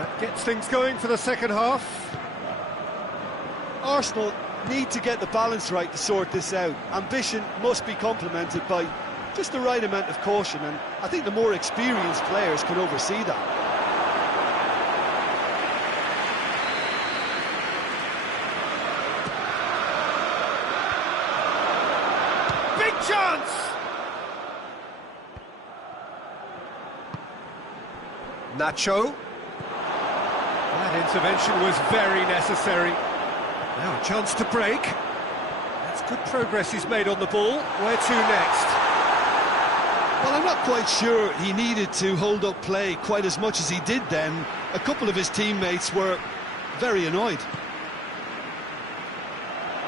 That gets things going for the second half. Arsenal need to get the balance right to sort this out. Ambition must be complemented by just the right amount of caution, and I think the more experienced players can oversee that. Big chance! Nacho. That intervention was very necessary. Now a chance to break. That's good progress he's made on the ball. Where to next? Well, I'm not quite sure he needed to hold up play quite as much as he did then. A couple of his teammates were very annoyed.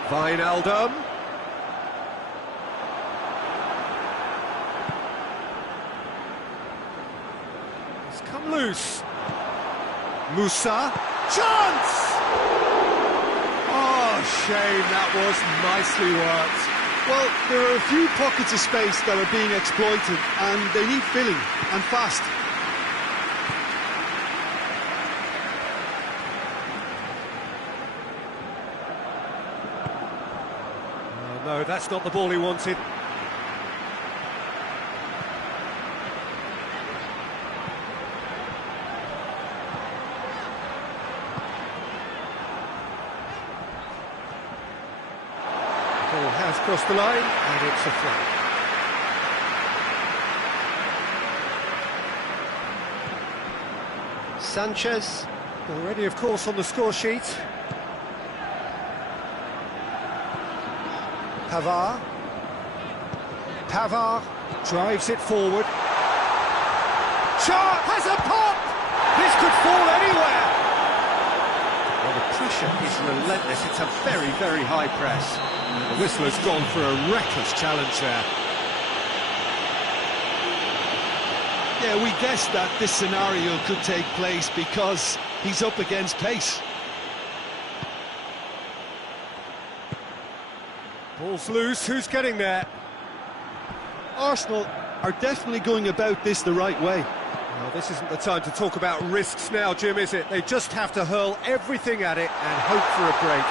Wijnaldum. It's come loose. Musa. Chance! Oh, shame, that was nicely worked. Well, there are a few pockets of space that are being exploited, and they need filling, and fast. Oh, no, that's not the ball he wanted. Ball has crossed the line, and it's a flag. Sanchez, already, of course, on the score sheet. Pavard drives it forward. Char has a pop! This could fall anywhere! Well, the pressure is relentless. It's a very, very high press. And the whistler's gone for a reckless challenge there. Yeah, we guessed that this scenario could take place because he's up against pace. Ball's loose, who's getting there? Arsenal are definitely going about this the right way. Well, this isn't the time to talk about risks now, Jim, is it? They just have to hurl everything at it and hope for a break.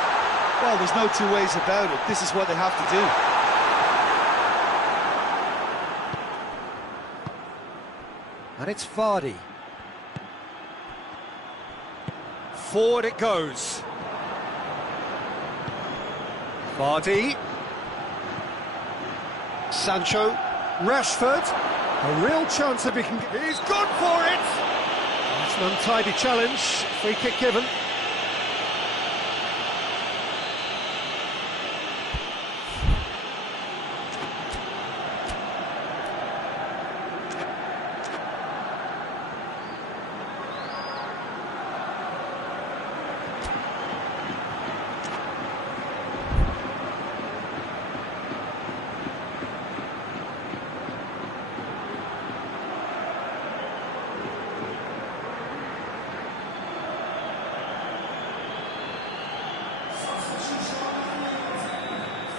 Well, there's no two ways about it. This is what they have to do. And it's Vardy. Forward it goes. Vardy. Sancho. Rashford. A real chance if he can... He's gone for it! That's an untidy challenge. Free kick given.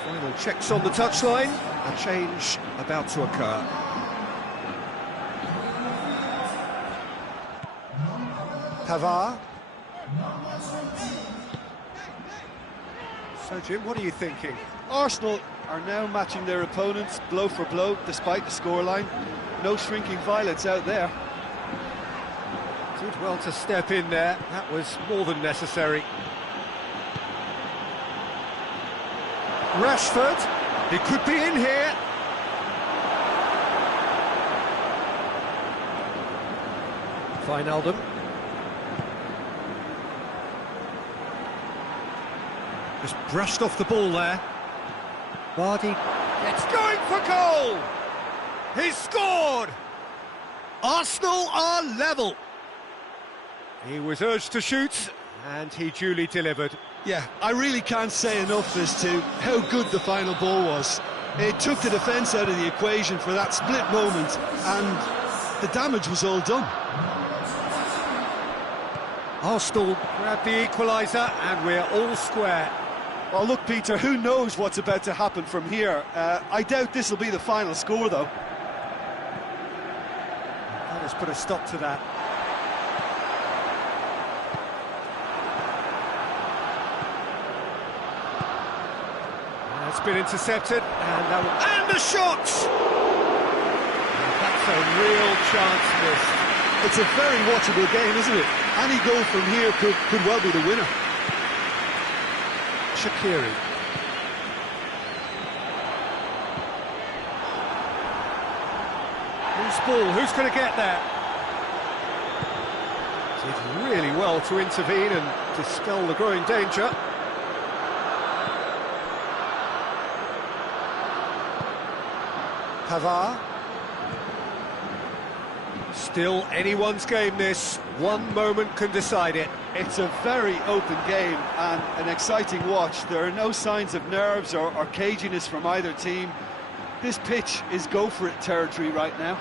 Final checks on the touchline. A change about to occur. Pavard. So, Jim, what are you thinking? Arsenal are now matching their opponents blow for blow, despite the scoreline. No shrinking violets out there. Did well to step in there. That was more than necessary. Rashford, he could be in here. Wijnaldum. Just brushed off the ball there. Vardy gets going for goal! He's scored! Arsenal are level. He was urged to shoot, and he duly delivered. Yeah, I really can't say enough as to how good the final ball was. It took the defence out of the equation for that split moment, and the damage was all done. Arsenal grabbed the equaliser, and we're all square. Well, look, Peter, who knows what's about to happen from here? I doubt this will be the final score, though. That has put a stop to that. been intercepted, and the shot! That's a real chance missed. It's a very watchable game, isn't it? Any goal from here could well be the winner. Shaqiri. Loose ball, who's going to get there? Did really well to intervene and dispel the growing danger. Pavard. Still anyone's game this. One moment can decide it. It's a very open game and an exciting watch. There are no signs of nerves or caginess from either team. This pitch is go-for-it territory right now.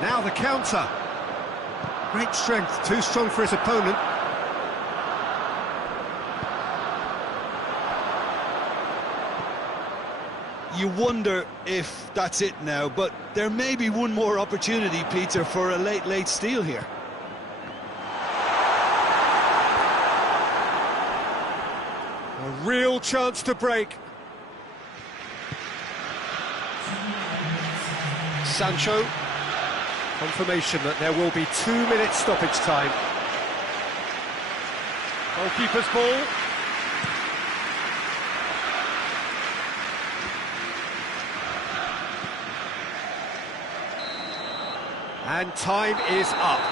Now the counter. Great strength, too strong for his opponent. You wonder if that's it now, but there may be one more opportunity, Peter, for a late steal here. A real chance to break. Sancho. Confirmation that there will be 2 minutes stoppage time. Goalkeeper's ball. And time is up.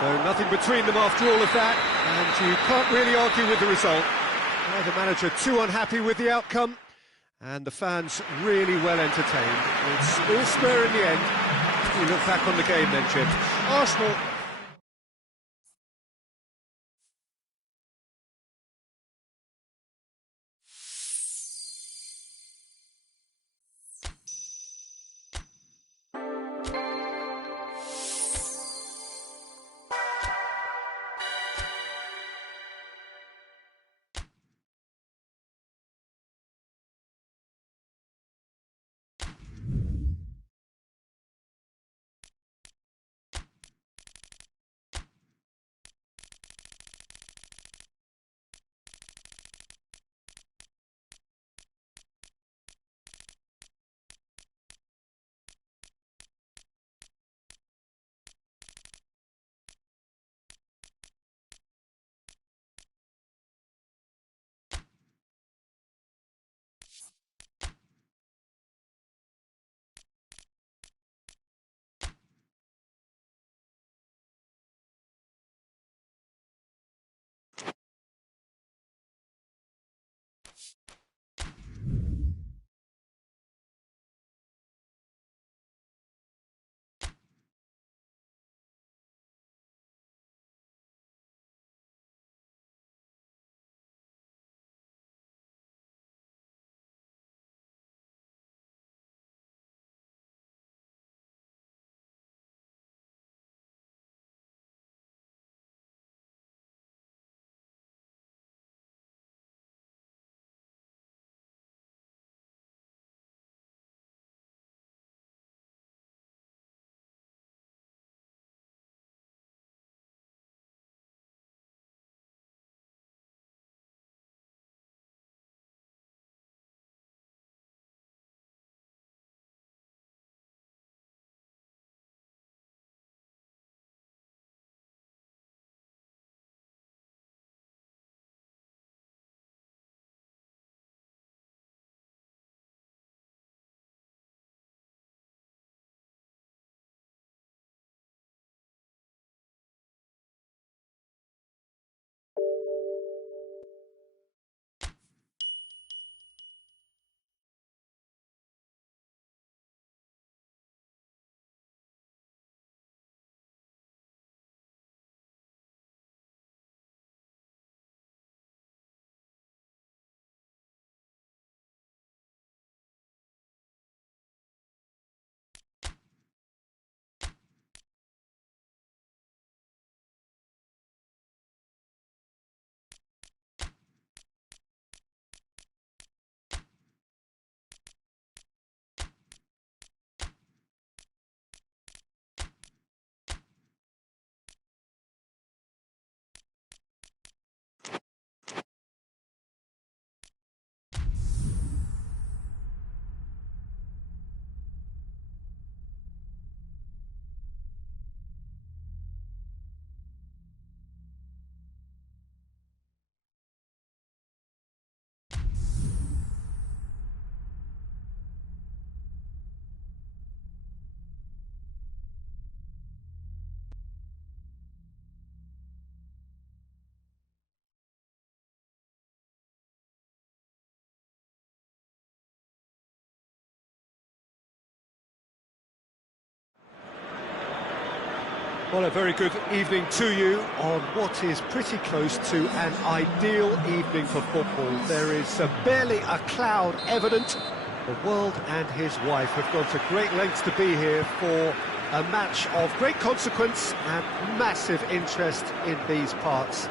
So nothing between them after all of that, and you can't really argue with the result. The manager too unhappy with the outcome, and the fans really well entertained. It's all square in the end. You look back on the game then, Jim. Arsenal Well, a very good evening to you on what is pretty close to an ideal evening for football. There is barely a cloud evident. The world and his wife have gone to great lengths to be here for a match of great consequence and massive interest in these parts.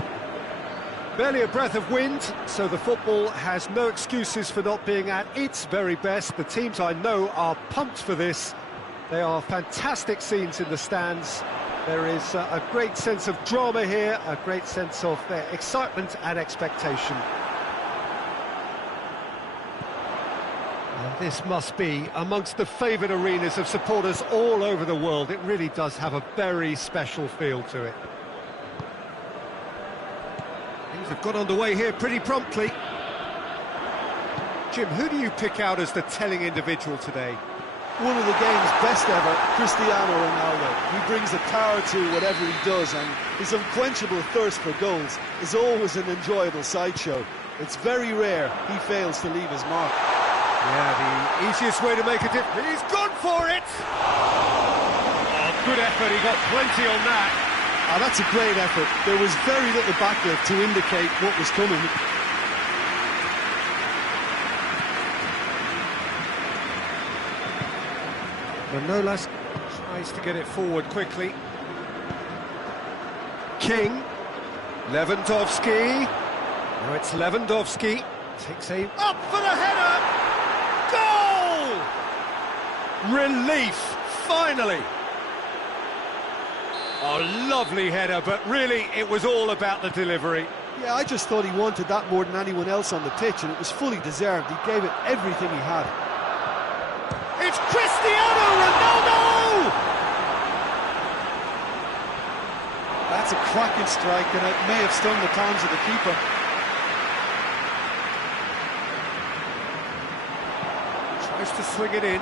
Barely a breath of wind, so the football has no excuses for not being at its very best. The teams I know are pumped for this. They are fantastic scenes in the stands. There is a great sense of drama here, a great sense of excitement and expectation. This must be amongst the favoured arenas of supporters all over the world. It really does have a very special feel to it. Things have got underway here pretty promptly. Jim, who do you pick out as the telling individual today? One of the game's best ever, Cristiano Ronaldo. He brings a power to whatever he does, and his unquenchable thirst for goals is always an enjoyable sideshow. It's very rare he fails to leave his mark. Yeah, the easiest way to make a difference. He's gone for it! Oh, good effort, he got plenty on that. Ah, that's a great effort. There was very little backlift to indicate what was coming. Martinoss tries to get it forward quickly. King. Lewandowski. Now it's Lewandowski. Takes aim. Up for the header! Goal! Relief, finally! Oh, lovely header, but really it was all about the delivery. Yeah, I just thought he wanted that more than anyone else on the pitch, and it was fully deserved. He gave it everything he had. It's Cristiano Ronaldo! That's a cracking strike, and it may have stung the palms of the keeper. Tries to swing it in.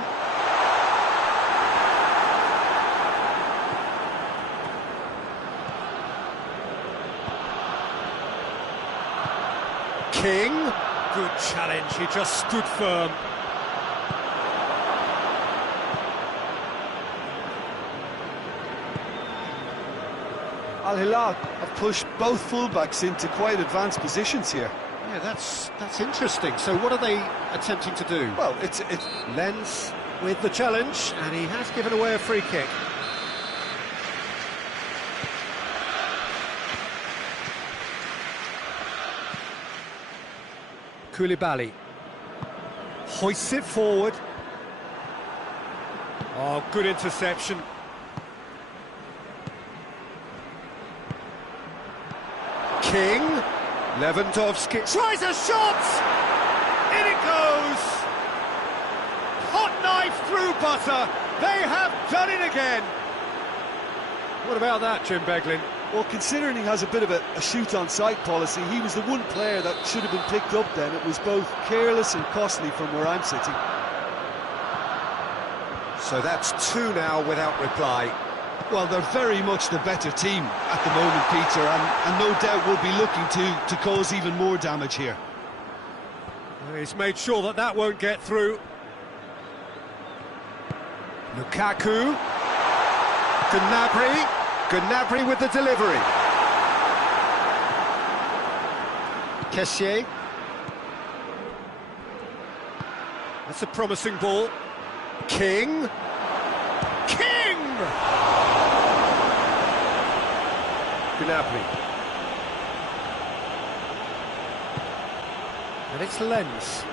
King, good challenge, he just stood firm. Al Hilal have pushed both fullbacks into quite advanced positions here. Yeah, that's interesting. So what are they attempting to do? Well, it's Lens with the challenge, and he has given away a free kick. Koulibaly hoists it forward. Oh, good interception. King, Lewandowski tries a shot! In it goes! Hot knife through butter. They have done it again. What about that, Jim Beglin? Well, considering he has a bit of a shoot-on-sight policy, he was the one player that should have been picked up then. It was both careless and costly from where I'm sitting. So that's two now without reply. Well, they're very much the better team at the moment, Peter, and no doubt will be looking to cause even more damage here. He's made sure that that won't get through. Lukaku. Gnabry with the delivery. Kessié. That's a promising ball. King. Gnabry. And it's Lens.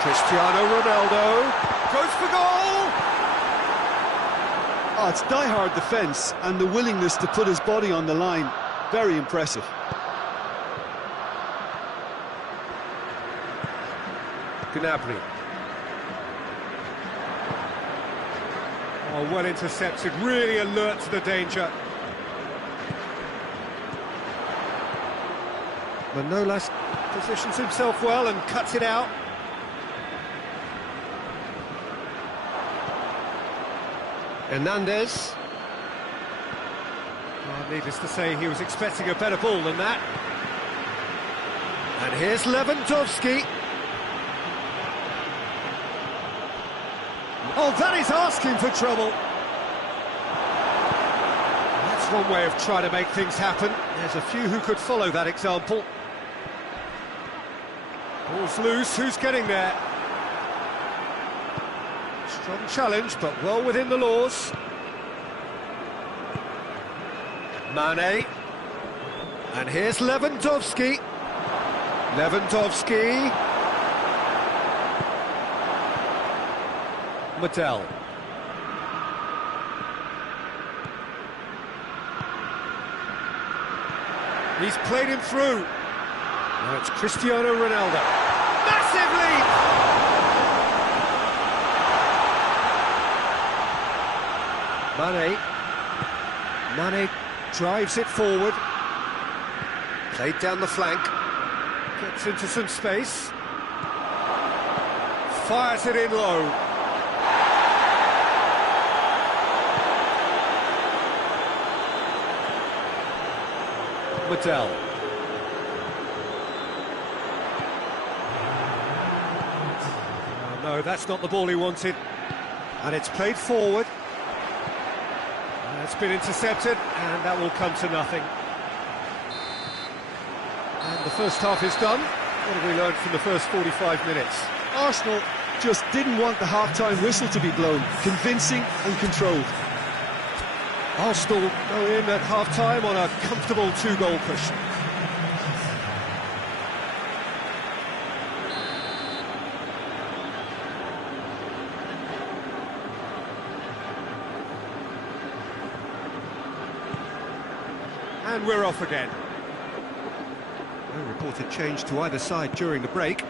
Cristiano Ronaldo goes for goal! Oh, it's die-hard defence and the willingness to put his body on the line. Very impressive. Gnabry. Oh, well intercepted, really alert to the danger. Martinoss positions himself well and cuts it out. Hernandez. Well, needless to say, he was expecting a better ball than that. And here's Lewandowski. Oh, that is asking for trouble. That's one way of trying to make things happen. There's a few who could follow that example. Ball's loose, who's getting there? Strong challenge, but well within the laws. Mane. And here's Lewandowski. Lewandowski. Mattel. He's played him through. Now it's Cristiano Ronaldo. Massive lead! Mane drives it forward. Played down the flank. Gets into some space. Fires it in low. Mattel. Oh, no, that's not the ball he wanted. And it's played forward. And it's been intercepted, and that will come to nothing. And the first half is done. What have we learned from the first 45 minutes? Arsenal just didn't want the half-time whistle to be blown. Convincing and controlled. Arsenal go in at half-time on a comfortable two-goal cushion. And we're off again. No reported change to either side during the break.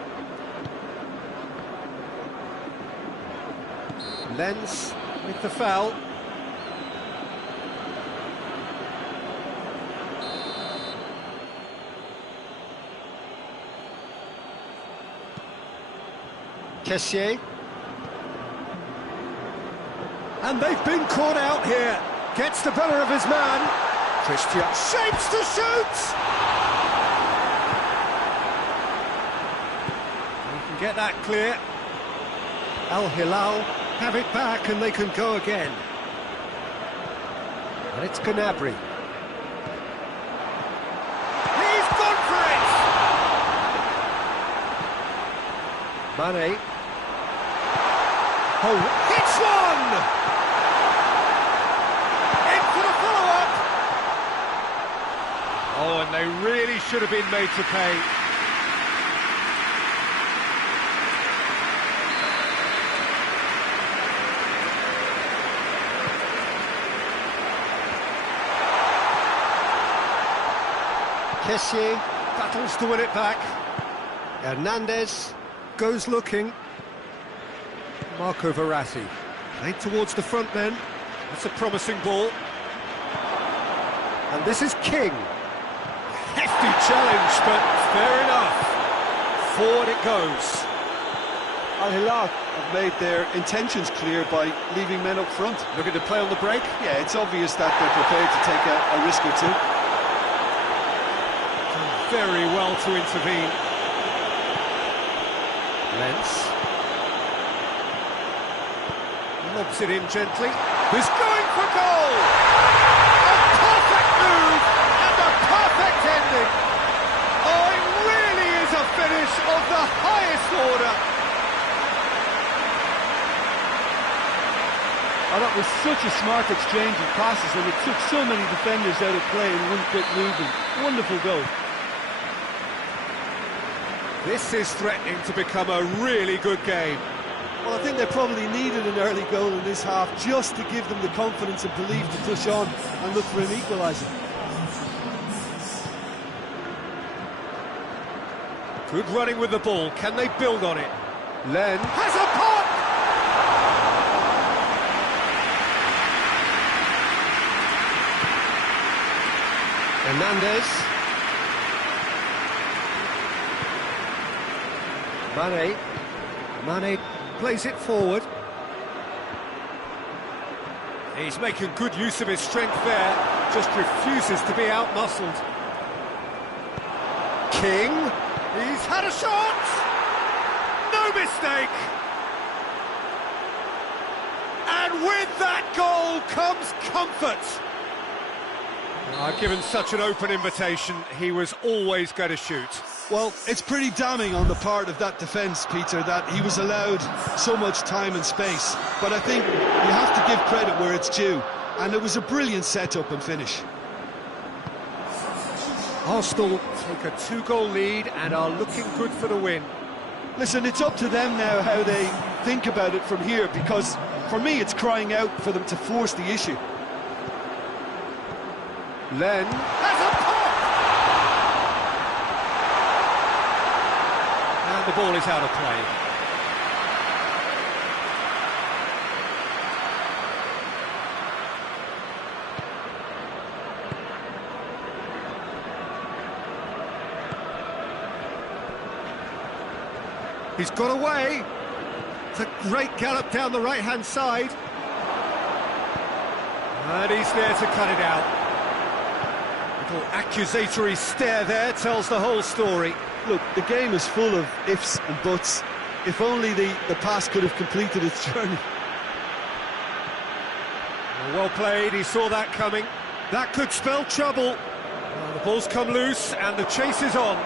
Lens with the foul. Kessié. And they've been caught out here. Gets the better of his man. Christian shapes to shoot! He can get that clear. Al Hilal have it back and they can go again. And it's Gnabry. He's gone for it! Mane. Oh, hits one! In for the follow-up! Oh, and they really should have been made to pay. Kessié battles to win it back. Hernandez goes looking. Marco Verratti played towards the front then. That's a promising ball. And this is King. Hefty challenge, but fair enough. Forward it goes. Al Hilal have made their intentions clear by leaving men up front. Looking to play on the break? Yeah, it's obvious that they're prepared to take a risk or two. Very well to intervene. Lens. Lobs it in gently. Who's going for goal? A perfect move and a perfect ending. Oh, it really is a finish of the highest order. Oh, that was such a smart exchange of passes, and it took so many defenders out of play in one quick movement. Wonderful goal. This is threatening to become a really good game. Well, I think they probably needed an early goal in this half just to give them the confidence and belief to push on and look for an equaliser. Good running with the ball. Can they build on it? Len has a pop! Hernandez. Mane plays it forward. He's making good use of his strength there, just refuses to be out-muscled. King, he's had a shot! No mistake! And with that goal comes comfort. Given such an open invitation, he was always going to shoot. Well, it's pretty damning on the part of that defence, Peter, that he was allowed so much time and space. But I think you have to give credit where it's due, and it was a brilliant set-up and finish. Arsenal take a 2-goal lead and are looking good for the win. Listen, it's up to them now how they think about it from here, because for me it's crying out for them to force the issue. Len has a pop! And the ball is out of play. He's got away. It's a great gallop down the right-hand side. And he's there to cut it out. Little accusatory stare there tells the whole story. Look, the game is full of ifs and buts. If only the pass could have completed its journey. Well played, he saw that coming. That could spell trouble. Well, the ball's come loose and the chase is on.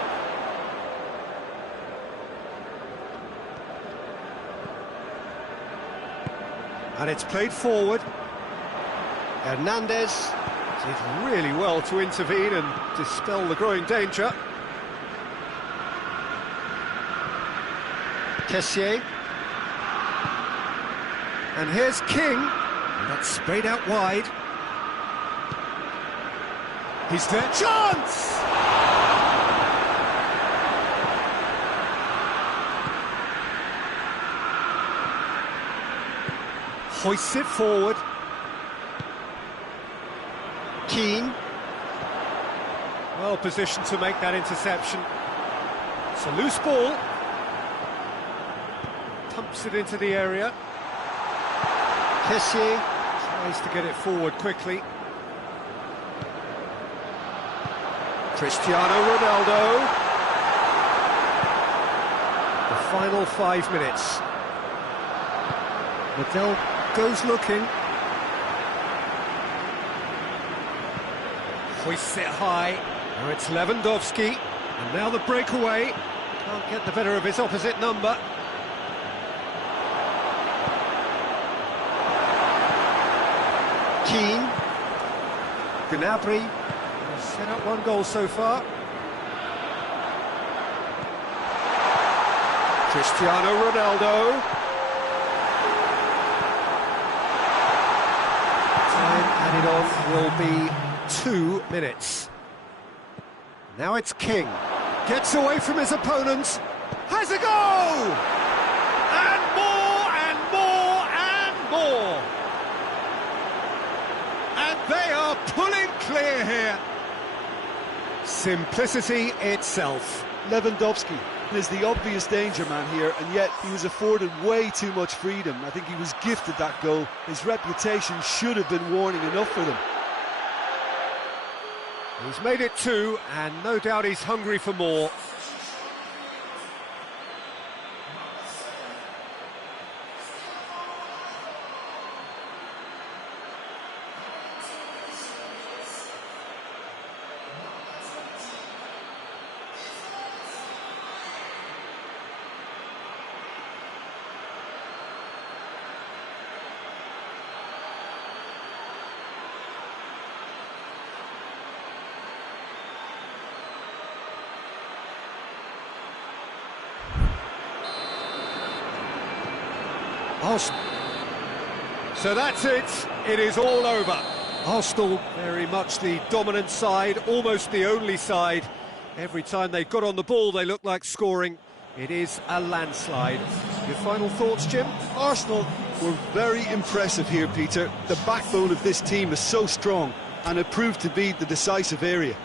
And it's played forward. Hernandez did really well to intervene and dispel the growing danger. Kessié. And here's King. That's sprayed out wide. He's there. Chance! Hoists it forward. Keane. Well positioned to make that interception. It's a loose ball. Pumps it into the area. Kessié tries to get it forward quickly. Cristiano Ronaldo. The final 5 minutes. Liddell goes looking. Hoists it high. Now it's Lewandowski. And now the breakaway. Can't get the better of his opposite number. Keane. Gnabry. Set up 1 goal so far. Cristiano Ronaldo. Time added on will be 2 minutes. Now it's King. Gets away from his opponents. Has a go! And more and more and more. And they are pulling clear here. Simplicity itself. Lewandowski is the obvious danger man here, and yet he was afforded way too much freedom. I think he was gifted that goal. His reputation should have been warning enough for them. He's made it 2, and no doubt he's hungry for more. So that's it, it is all over. Arsenal very much the dominant side, almost the only side. Every time they got on the ball they looked like scoring. It is a landslide. Your final thoughts, Jim? Arsenal were very impressive here, Peter. The backbone of this team is so strong, and it proved to be the decisive area.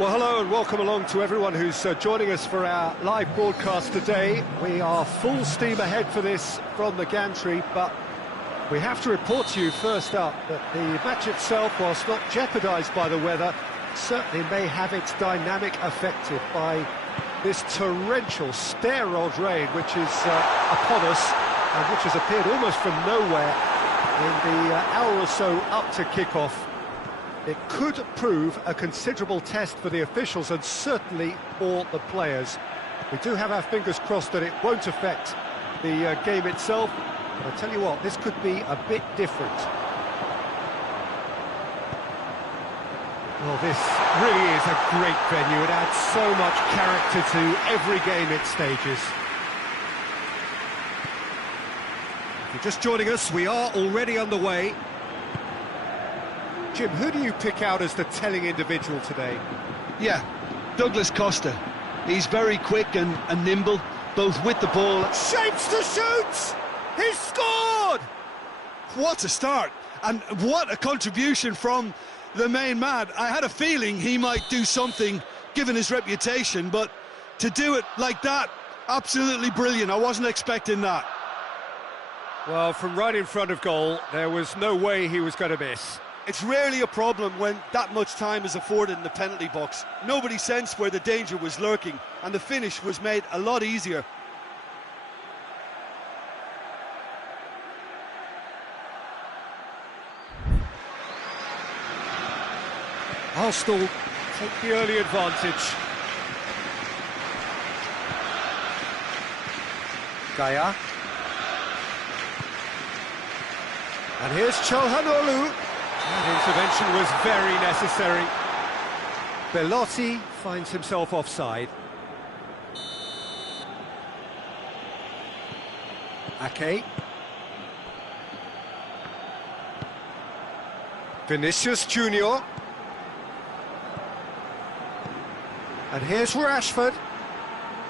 Well, hello and welcome along to everyone who's joining us for our live broadcast today. We are full steam ahead for this from the gantry, but we have to report to you first up that the match itself, whilst not jeopardised by the weather, certainly may have its dynamic affected by this torrential stair-rod rain which is upon us and which has appeared almost from nowhere in the hour or so up to kick-off. It could prove a considerable test for the officials and certainly for the players. We do have our fingers crossed that it won't affect the game itself, but I tell you what, this could be a bit different. Well, this really is a great venue. It adds so much character to every game it stages. If you're just joining us, we are already underway. Jim, who do you pick out as the telling individual today? Yeah, Douglas Costa. He's very quick and nimble, both with the ball. Shapes to shoot! He's scored! What a start, and what a contribution from the main man. I had a feeling he might do something, given his reputation, but to do it like that, absolutely brilliant. I wasn't expecting that. Well, from right in front of goal, there was no way he was going to miss. It's rarely a problem when that much time is afforded in the penalty box. Nobody sensed where the danger was lurking, and the finish was made a lot easier. Arsenal take the early advantage. Gaia. And here's Çalhanoğlu. That intervention was very necessary. Belotti finds himself offside. Ake. Vinicius Junior. And here's Rashford.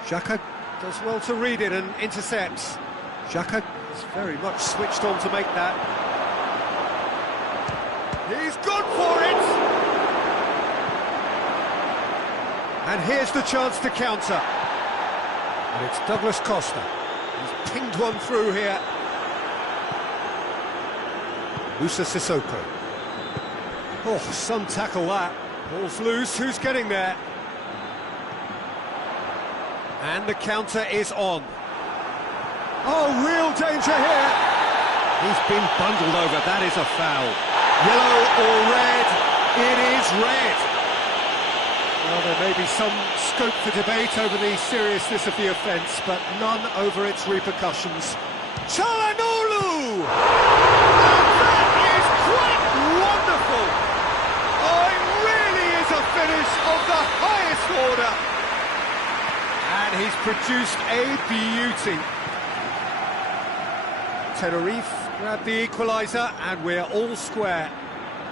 Xhaka does well to read it and intercepts. Xhaka is very much switched on to make that. He's gone for it! And here's the chance to counter. And it's Douglas Costa. He's pinged one through here. Musa Sissoko. Oh, some tackle that. Ball's loose, who's getting there? And the counter is on. Oh, real danger here. He's been bundled over, that is a foul. Yellow or red? It is red. Well, there may be some scope for debate over the seriousness of the offence, but none over its repercussions. Çalhanoğlu! And that is quite wonderful! Oh, it really is a finish of the highest order! And he's produced a beauty. Tenerife grabbed the equaliser, and we're all square.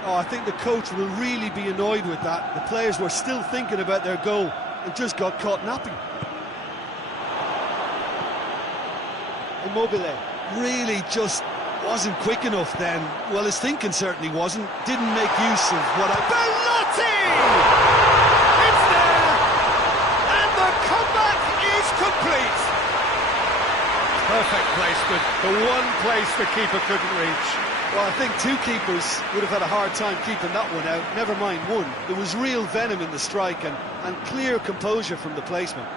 Oh, I think the coach will really be annoyed with that. The players were still thinking about their goal and just got caught napping. Immobile really just wasn't quick enough then. Well, his thinking certainly wasn't. Didn't make use of what Belotti! It's there! And the comeback is complete! Perfect placement, the one place the keeper couldn't reach. Well, I think two keepers would have had a hard time keeping that one out, never mind one. There was real venom in the strike and clear composure from the placement.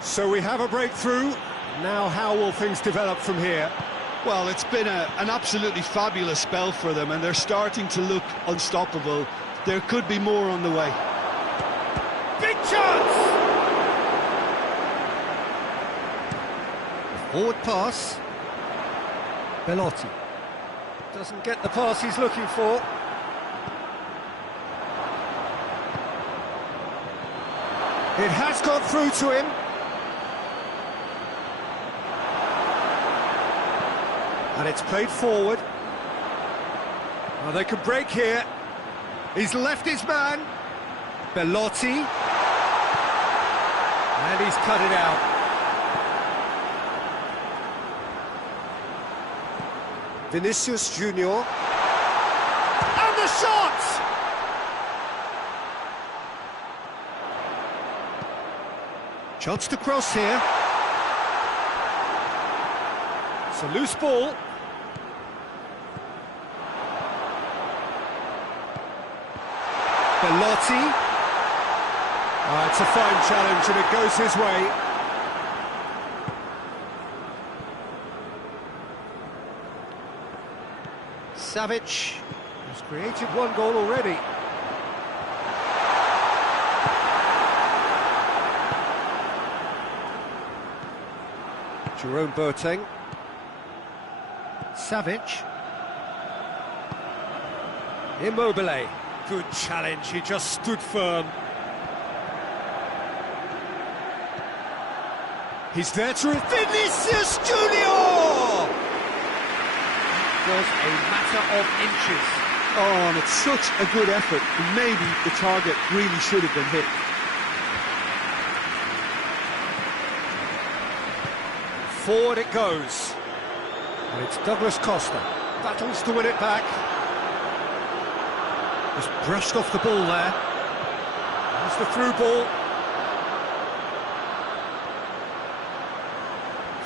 So we have a breakthrough. Now how will things develop from here? Well, it's been an absolutely fabulous spell for them, and they're starting to look unstoppable. There could be more on the way. Big chance! Forward pass. Belotti doesn't get the pass he's looking for. It has got through to him. And it's played forward. Well, they could break here. He's left his man. Belotti. And he's cut it out. Vinicius Junior. And the shot! Chance to cross here. It's a loose ball. Belotti. It's a fine challenge and it goes his way. Savic has created one goal already. Jerome Boateng. Savic. Immobile. Good challenge, he just stood firm. He's there to... Vinicius Junior! Was a matter of inches. Oh, and it's such a good effort. Maybe the target really should have been hit. Forward it goes. And it's Douglas Costa. Battles to win it back. Just brushed off the ball there. There's the through ball.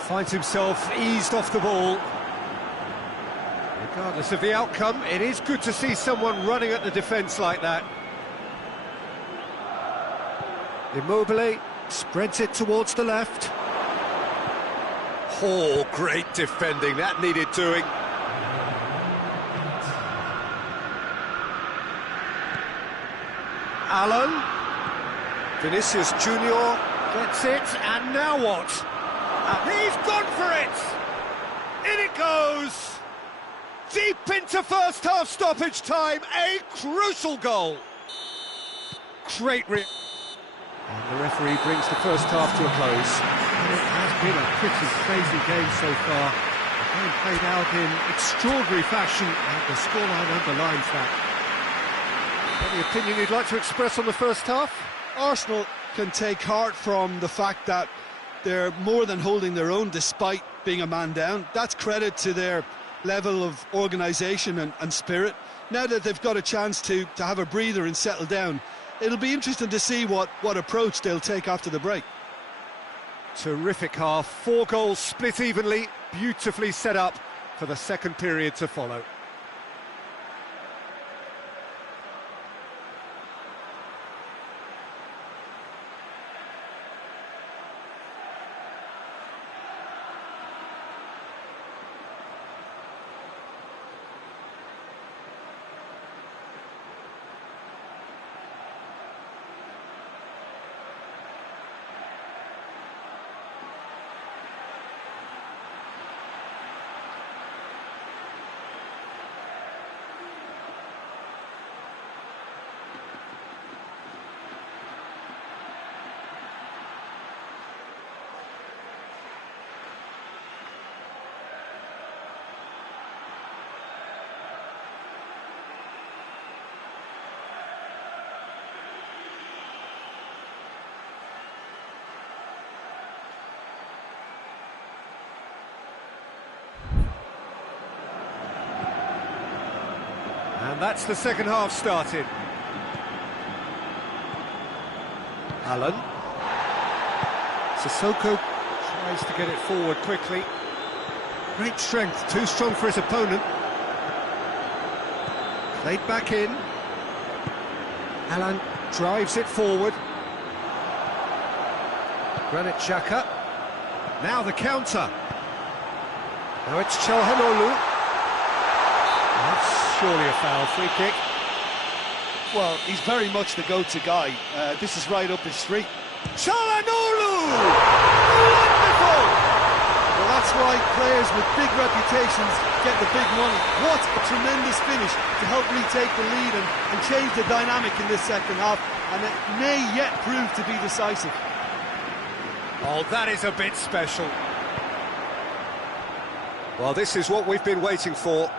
Finds himself eased off the ball. Regardless of the outcome, it is good to see someone running at the defence like that. Immobile spreads it towards the left. Oh, great defending, that needed doing. Allen. Vinicius Junior gets it, and now what? He's gone for it! In it goes! Deep into first half stoppage time, a crucial goal! Great and the referee brings the first half to a close. And it has been a pretty crazy game so far. The game played out in extraordinary fashion, and the scoreline underlines that. Any opinion you'd like to express on the first half? Arsenal can take heart from the fact that they're more than holding their own despite being a man down. That's credit to their level of organisation and spirit. Now that they've got a chance to have a breather and settle down, it'll be interesting to see what approach they'll take after the break. Terrific half, 4 goals split evenly, beautifully set up for the second period to follow. And that's the second half started. Allen. Sissoko tries to get it forward quickly. Great strength, too strong for his opponent. Played back in. Allen drives it forward. Granit Xhaka. Now the counter. Now it's Çalhanoğlu. That's surely a foul, free kick. Well, he's very much the go-to guy. This is right up his street. Çalhanoğlu! Wonderful! Well, that's why players with big reputations get the big money. What a tremendous finish to help retake the lead and change the dynamic in this second half, and it may yet prove to be decisive. Oh, that is a bit special. Well, this is what we've been waiting for.